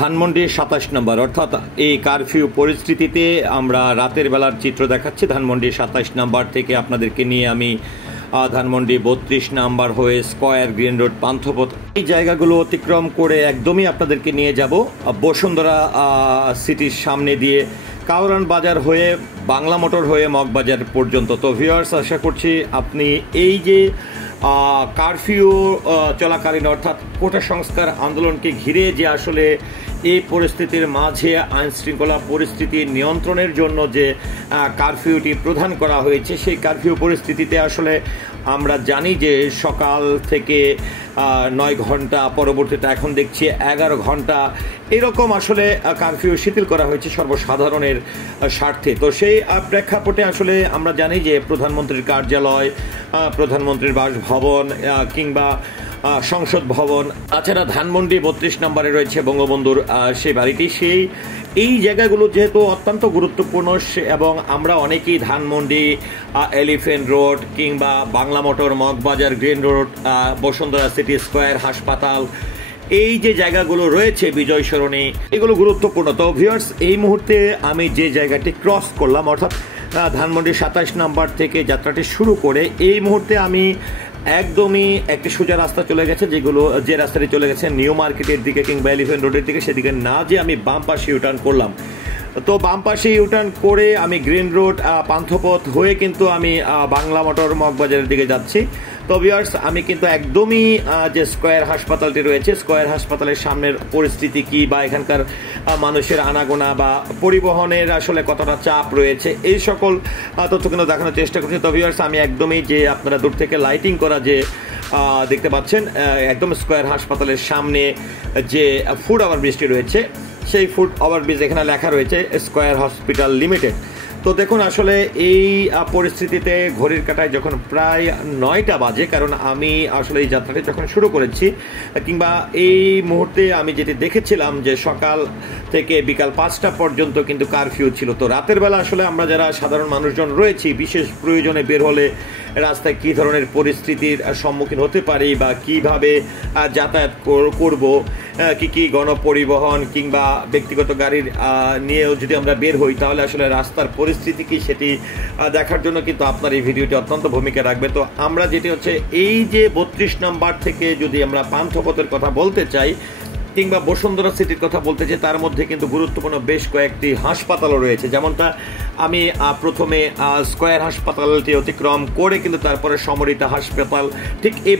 ধানমন্ডি ২৭ নম্বর, অর্থাৎ এই কারফিউ পরিস্থিতিতে আমরা রাতের বেলার চিত্র দেখাচ্ছি। ধানমন্ডি ২৭ নম্বর থেকে আপনাদেরকে নিয়ে আমি ধানমন্ডি ৩২ নাম্বার হয়ে স্কয়ার, গ্রিন রোড, পান্থপথ এই জায়গাগুলো অতিক্রম করে একদমই আপনাদেরকে নিয়ে যাব বসুন্ধরা সিটির সামনে দিয়ে কাউরান বাজার হয়ে বাংলা মোটর হয়ে মগবাজার পর্যন্ত। তো ভিউয়ার্স, আশা করছি আপনি এই যে কারফিউ চলাকালীন অর্থাৎ কোটা সংস্কার আন্দোলনকে ঘিরে যে আসলে এই পরিস্থিতির মাঝে আইন শৃঙ্খলা পরিস্থিতি নিয়ন্ত্রণের জন্য যে কারফিউটি প্রদান করা হয়েছে, সেই কারফিউ পরিস্থিতিতে আসলে আমরা জানি যে সকাল থেকে 9 ঘন্টা, পরবর্তীতে এখন দেখছি 11 ঘন্টা এরকম আসলে কারফিউ শিথিল করা হয়েছে সর্বসাধারণের স্বার্থে। তো সেই প্রেক্ষাপটে আসলে আমরা জানি যে প্রধানমন্ত্রীর কার্যালয়, প্রধানমন্ত্রীর বাসভবন কিংবা সংসদ ভবন, তাছাড়া ধানমন্ডি ৩২ নম্বরে রয়েছে বঙ্গবন্ধুর সেই বাড়িটি, এই জায়গাগুলো যেহেতু অত্যন্ত গুরুত্বপূর্ণ এবং আমরা অনেকেই ধানমন্ডি, এলিফ্যান্ট রোড কিংবা Bangla motor, Moghbazar, green road, Bashundhara city, square, হাসপাতাল, এই যে জায়গাগুলো রয়েছে, বিজয় সরণি, এগুলো গুরুত্বপূর্ণ। তো ভিউয়ার্স, এই মুহূর্তে আমি যে জায়গাটি ক্রস করলাম অর্থাৎ ধানমন্ডি ২৭ নম্বর থেকে যাত্রাটি শুরু করে এই মুহূর্তে আমি একদমই একটি সোজা রাস্তা চলে গেছে, যে রাস্তাটি চলে গেছে নিউ মার্কেটের দিকে কিংবা এলিফ্যান্ট রোডের দিকে, সেদিকে না যে আমি বাম পাশে ইউটার্ন করলাম। তো বাম পাশে ইউটার্ন করে আমি গ্রিন রোড, পান্থপথ হয়ে কিন্তু আমি বাংলা মোটর, মগবাজারের দিকে যাচ্ছি। তো ভিউয়ার্স, আমি কিন্তু একদমই যে স্কয়ার হাসপাতালটি রয়েছে, স্কয়ার হাসপাতালের সামনের পরিস্থিতি কি বা এখানকার মানুষের আনাগোনা বা পরিবহনের আসলে কতটা চাপ রয়েছে, এই সকল তথ্য কিন্তু দেখানোর চেষ্টা করছি। তো ভিউয়ার্স, আমি একদমই যে আপনারা দূর থেকে লাইটিং করা যে দেখতে পাচ্ছেন, একদম স্কয়ার হাসপাতালের সামনে যে ফুট ওভারব্রিজটি রয়েছে, সেই ফুট ওভারব্রিজ এখানে লেখা রয়েছে স্কয়ার হসপিটাল লিমিটেড। তো দেখুন, আসলে এই পরিস্থিতিতে ঘড়ির কাঁটায় যখন প্রায় 9টা বাজে, কারণ আমি আসলে এই যাত্রাটি যখন শুরু করেছি কিংবা এই মুহূর্তে আমি যেটি দেখেছিলাম যে সকাল থেকে বিকাল 5টা পর্যন্ত কিন্তু কারফিউ ছিল। তো রাতের বেলা আসলে আমরা যারা সাধারণ মানুষজন রয়েছি, বিশেষ প্রয়োজনে বের হলে রাস্তায় কী ধরনের পরিস্থিতির সম্মুখীন হতে পারি বা কিভাবে যাতায়াত করব, কি গণপরিবহন কিংবা ব্যক্তিগত গাড়ির নিয়েও যদি আমরা বের হই, তাহলে আসলে রাস্তার পরিস্থিতি কি সেটি দেখার জন্য কিন্তু আপনার এই ভিডিওটি অত্যন্ত ভূমিকা রাখবে। তো আমরা যেটি হচ্ছে এই যে ৩২ নম্বর থেকে যদি আমরা পান্থপথের কথা বলতে চাই কিংবা বসুন্ধরা সিটির কথা বলতে চাই, তার মধ্যে কিন্তু গুরুত্বপূর্ণ বেশ কয়েকটি হাসপাতালও রয়েছে। যেমনটা আমি প্রথমে স্কয়ার হাসপাতালটি অতিক্রম করে কিন্তু তারপরে সমরিতা হাসপাতাল, ঠিক এই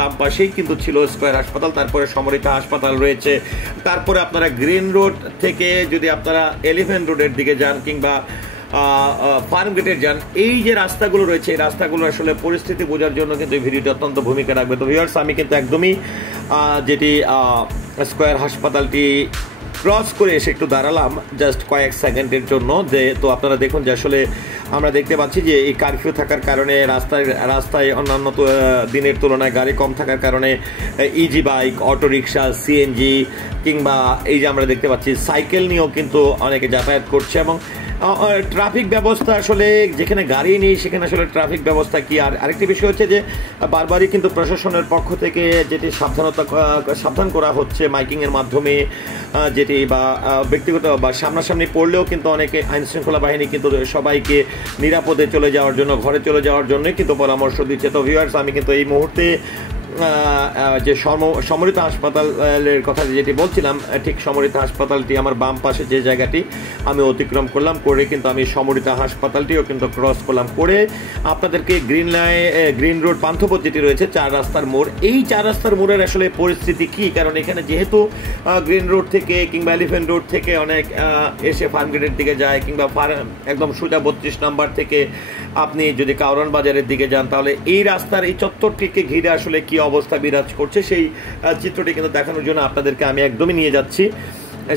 বাম পাশেই কিন্তু ছিল স্কয়ার হাসপাতাল, তারপরে সমরিতা হাসপাতাল রয়েছে। তারপরে আপনারা গ্রিন রোড থেকে যদি আপনারা এলিফ্যান্ট রোডের দিকে যান কিংবা ফার্ম গেটের যান, এই যে রাস্তাগুলো রয়েছে, এই রাস্তাগুলো আসলে পরিস্থিতি বোঝার জন্য কিন্তু এই ভিডিওটি অত্যন্ত ভূমিকা রাখবে। তো ভিউয়ার্স, আমি কিন্তু একদমই যেটি স্কয়ার হাসপাতালটি ক্রস করে এসে একটু দাঁড়ালাম জাস্ট কয়েক সেকেন্ডের জন্য। তো আপনারা দেখুন যে আসলে আমরা দেখতে পাচ্ছি যে এই কারফিউ থাকার কারণে রাস্তায় অন্যান্য দিনের তুলনায় গাড়ি কম থাকার কারণে easy bike, auto rickshaw, CNG কিংবা এই যে আমরা দেখতে পাচ্ছি সাইকেল নিয়েও কিন্তু অনেকে যাতায়াত করছে। এবং ট্রাফিক ব্যবস্থা আসলে যেখানে গাড়ি নেই সেখানে আসলে ট্রাফিক ব্যবস্থা কি। আর আরেকটি বিষয় হচ্ছে যে বারবারই কিন্তু প্রশাসনের পক্ষ থেকে যেটি সাবধান করা হচ্ছে মাইকিংয়ের মাধ্যমে, যেটি বা ব্যক্তিগত বা সামনাসামনি পড়লেও কিন্তু অনেকে আইনশৃঙ্খলা বাহিনী কিন্তু সবাইকে নিরাপদে চলে যাওয়ার জন্য, ঘরে চলে যাওয়ার জন্যই কিন্তু পরামর্শ দিচ্ছে। তো ভিউয়ার্স, আমি কিন্তু এই মুহূর্তে যে সমরিত হাসপাতালের কথা যেটি বলছিলাম, ঠিক সমরিত হাসপাতালটি আমার বাম পাশে যে জায়গাটি আমি অতিক্রম করলাম, করে কিন্তু আমি সমরিত হাসপাতালটিও কিন্তু ক্রস করলাম, করে আপনাদেরকে গ্রিন রোড, পান্থপথ যেটি রয়েছে 4 রাস্তার মোড়, এই 4 রাস্তার মোড়ের আসলে পরিস্থিতি কি। কারণ এখানে যেহেতু গ্রিন রোড থেকে কিংবা এলিফ্যান্ট রোড থেকে অনেক এসে ফার্মগেটের দিকে যায় কিংবা একদম সোজা ৩২ নম্বর থেকে আপনি যদি কাউরান বাজারের দিকে যান, তাহলে এই রাস্তার এই চত্বরটিকে ঘিরে আসলে কি অবস্থা বিরাজ করছে, সেই চিত্রটি কিন্তু দেখানোর জন্য আপনাদেরকে আমি একদমই নিয়ে যাচ্ছি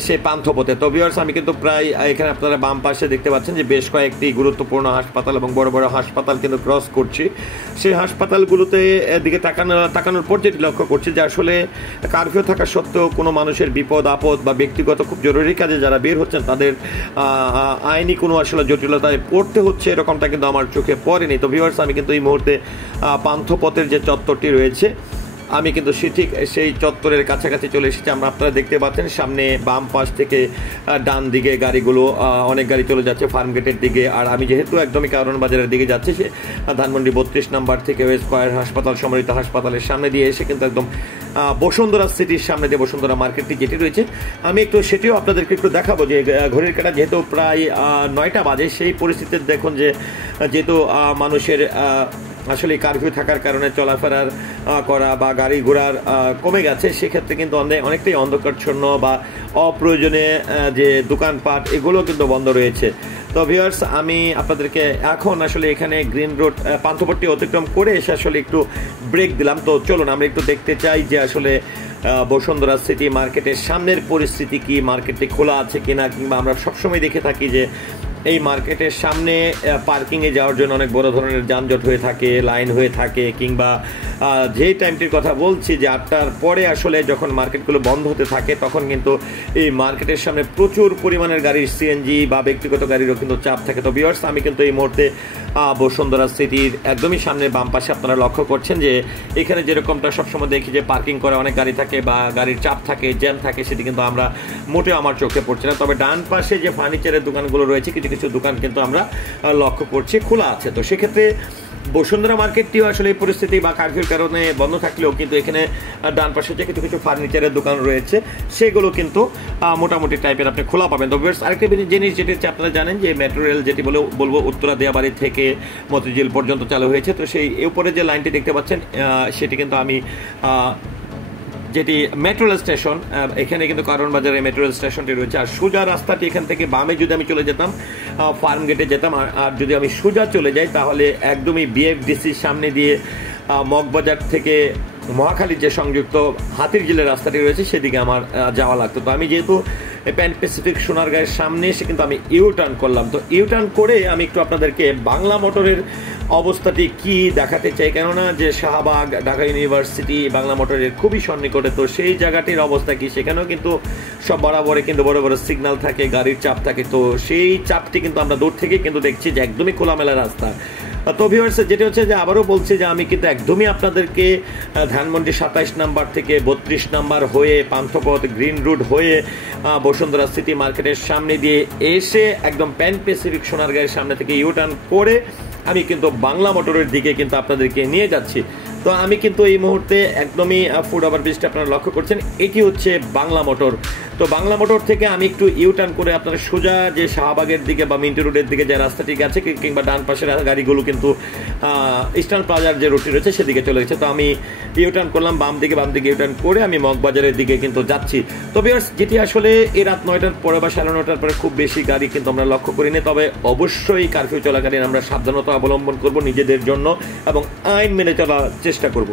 সেই পান্থপথে। তো ভিউয়ার্স, আমি কিন্তু প্রায় এখানে আপনারা বাম পাশে দেখতে পাচ্ছেন যে বেশ কয়েকটি গুরুত্বপূর্ণ হাসপাতাল এবং বড় বড় হাসপাতাল কিন্তু ক্রস করছি। সেই হাসপাতালগুলোতে দিকে তাকানোর পর যেটি লক্ষ্য করছি যে আসলে কারফিউ থাকা সত্ত্বেও কোনো মানুষের বিপদ আপদ বা ব্যক্তিগত খুব জরুরি কাজে যারা বের হচ্ছেন তাদের আইনি কোনো আসলে জটিলতায় পড়তে হচ্ছে, এরকমটা কিন্তু আমার চোখে পড়েনি। তো ভিউয়ার্স, আমি কিন্তু এই মুহূর্তে পান্থপথের যে চত্বরটি রয়েছে আমি কিন্তু ঠিক সেই চত্বরের কাছাকাছি চলে এসেছি। আপনারা দেখতে পাচ্ছেন সামনে বাম পাশ থেকে ডান দিকে গাড়িগুলো, অনেক গাড়ি চলে যাচ্ছে ফার্মগেটের দিকে। আর আমি যেহেতু একদমই কারণ বাজারের দিকে যাচ্ছি, সে ধানমন্ডি 32 নম্বর থেকে স্কয়ার হাসপাতাল, সম্মিলিত হাসপাতালের সামনে দিয়ে এসে কিন্তু একদম বসুন্ধরা সিটির সামনে যে বসুন্ধরা মার্কেটটি যেটি রয়েছে, আমি একটু সেটিও আপনাদেরকে একটু দেখাবো। যে ঘড়ির কাঁটা যেহেতু প্রায় 9টা বাজে, সেই পরিস্থিতিতে দেখুন যে যেহেতু মানুষের আসলে কারফিউ থাকার কারণে চলাফেরার করা বা গাড়ি ঘোড়ার কমে গেছে, সেক্ষেত্রে কিন্তু অনেকটাই অন্ধকারচ্ছন্ন বা অপ্রয়োজনে যে দোকানপাট এগুলো কিন্তু বন্ধ রয়েছে। তো ভিউয়ার্স, আমি আপনাদেরকে এখন আসলে এখানে গ্রিন রোড পান্থপট্টি অতিক্রম করে এসে আসলে একটু ব্রেক দিলাম। তো চলুন আমরা একটু দেখতে চাই যে আসলে বসুন্ধরা সিটি মার্কেটের সামনের পরিস্থিতি কি, মার্কেটটি খোলা আছে কিনা, কিংবা আমরা সবসময় দেখে থাকি যে এই মার্কেটের সামনে পার্কিংয়ে যাওয়ার জন্য অনেক বড় ধরনের যানজট হয়ে থাকে, লাইন হয়ে থাকে, কিংবা যেই টাইমটির কথা বলছি যে 8টার পরে আসলে যখন মার্কেটগুলো বন্ধ হতে থাকে, তখন কিন্তু এই মার্কেটের সামনে প্রচুর পরিমাণের গাড়ির সিএনজি বা ব্যক্তিগত গাড়িরও কিন্তু চাপ থাকে। তো ভিউয়ার্স, আমি কিন্তু এই মুহূর্তে বসুন্ধরা সিটির একদমই সামনে বাম পাশে আপনারা লক্ষ্য করছেন যে এখানে যেরকমটা সবসময় দেখি যে পার্কিং করে অনেক গাড়ি থাকে বা গাড়ির চাপ থাকে, জ্যাম থাকে, সেটি কিন্তু আমরা মোটেও আমার চোখে পড়ছে না। তবে ডান পাশে যে ফার্নিচারের দোকানগুলো রয়েছে, কিছু কিছু দোকান কিন্তু আমরা লক্ষ্য করছি খোলা আছে। তো সেক্ষেত্রে বসুন্ধরা মার্কেটটিও আসলে এই পরিস্থিতি বা কারফিউর কারণে বন্ধ থাকলেও কিন্তু এখানে ডান পাশে যে কিছু কিছু ফার্নিচারের দোকান রয়েছে, সেগুলো কিন্তু মোটামুটি টাইপের আপনি খোলা পাবেন। তো আরেকটা জিনিস যেটি হচ্ছে, আপনারা জানেন যে মেট্রো রেল যেটি বলবো উত্তরা দেয়াবাড়ি থেকে মতিঝিল পর্যন্ত চালু হয়েছে। তো সেই উপরে যে লাইনটি দেখতে পাচ্ছেন, সেটি কিন্তু আমি যেটি মেট্রো রেল স্টেশন, এখানে কিন্তু কারণ বাজারে মেট্রো রেল স্টেশনটি রয়েছে। আর সোজা রাস্তাটি এখান থেকে বামে যদি আমি চলে যেতাম, ফার্ম গেটে যেতাম, আর যদি আমি সোজা চলে যাই তাহলে একদমই বিএফডিসির সামনে দিয়ে মগবাজার থেকে মহাখালীর যে সংযুক্ত হাতিরঝিলের রাস্তাটি রয়েছে, সেদিকে আমার যাওয়া লাগতো। তো আমি যেহেতু প্যান প্যাসিফিক সোনারগাঁয়ের সামনে এসে কিন্তু আমি ইউটার্ন করলাম। তো ইউটার্ন করে আমি একটু আপনাদেরকে বাংলা মোটরের অবস্থাটি কি দেখাতে চাই, কেননা যে শাহবাগ, ঢাকা ইউনিভার্সিটি বাংলা মোটরের খুবই সন্নিকটে। তো সেই জায়গাটির অবস্থা কি, সেখানেও কিন্তু সব বরাবরে কিন্তু বড় বড় সিগন্যাল থাকে, গাড়ির চাপ থাকে। তো সেই চাপটি কিন্তু আমরা দূর থেকে কিন্তু দেখছি যে একদমই খোলামেলা রাস্তা। তো ভিউয়ার্স, যেটা হচ্ছে যে আবারও বলছি যে আমি কিন্তু একদমই আপনাদেরকে ধানমন্ডি 27 নাম্বার থেকে 32 নাম্বার হয়ে পান্থপথ গ্রিন রোড হয়ে বসুন্ধরা সিটি মার্কেটের সামনে দিয়ে এসে একদম প্যান প্যাসিফিক সোনারগাঁয়ের সামনে থেকে ইউটার্ন করে আমি কিন্তু বাংলা মোটরের দিকে কিন্তু আপনাদেরকে নিয়ে যাচ্ছি। তো আমি কিন্তু এই মুহূর্তে একদমই ফুট ওভারব্রিজটা আপনারা লক্ষ্য করছেন, এটি হচ্ছে বাংলা মোটর। তো বাংলা মোটর থেকে আমি একটু ইউটার্ন করে আপনারা সোজা যে শাহবাগের দিকে বা মিন্টু রোডের দিকে যে রাস্তাটি আছে, কিংবা ডান পাশের গাড়িগুলো কিন্তু ইস্টার্ন প্লাজার যে রোডটি রয়েছে সেদিকে চলে গেছে। তো আমি ইউটার্ন করলাম বাম দিকে ইউটার্ন করে আমি মগবাজারের দিকে কিন্তু যাচ্ছি। তো ভিউয়ার্স, যেটি আসলে এই রাত 9টার পরে বা 9:30টার পরে খুব বেশি গাড়ি কিন্তু আমরা লক্ষ্য করিনি। তবে অবশ্যই কারফিউ চলাকালীন আমরা সাবধানতা অবলম্বন করব নিজেদের জন্য এবং আইন মেনে চলার চেষ্টা করব।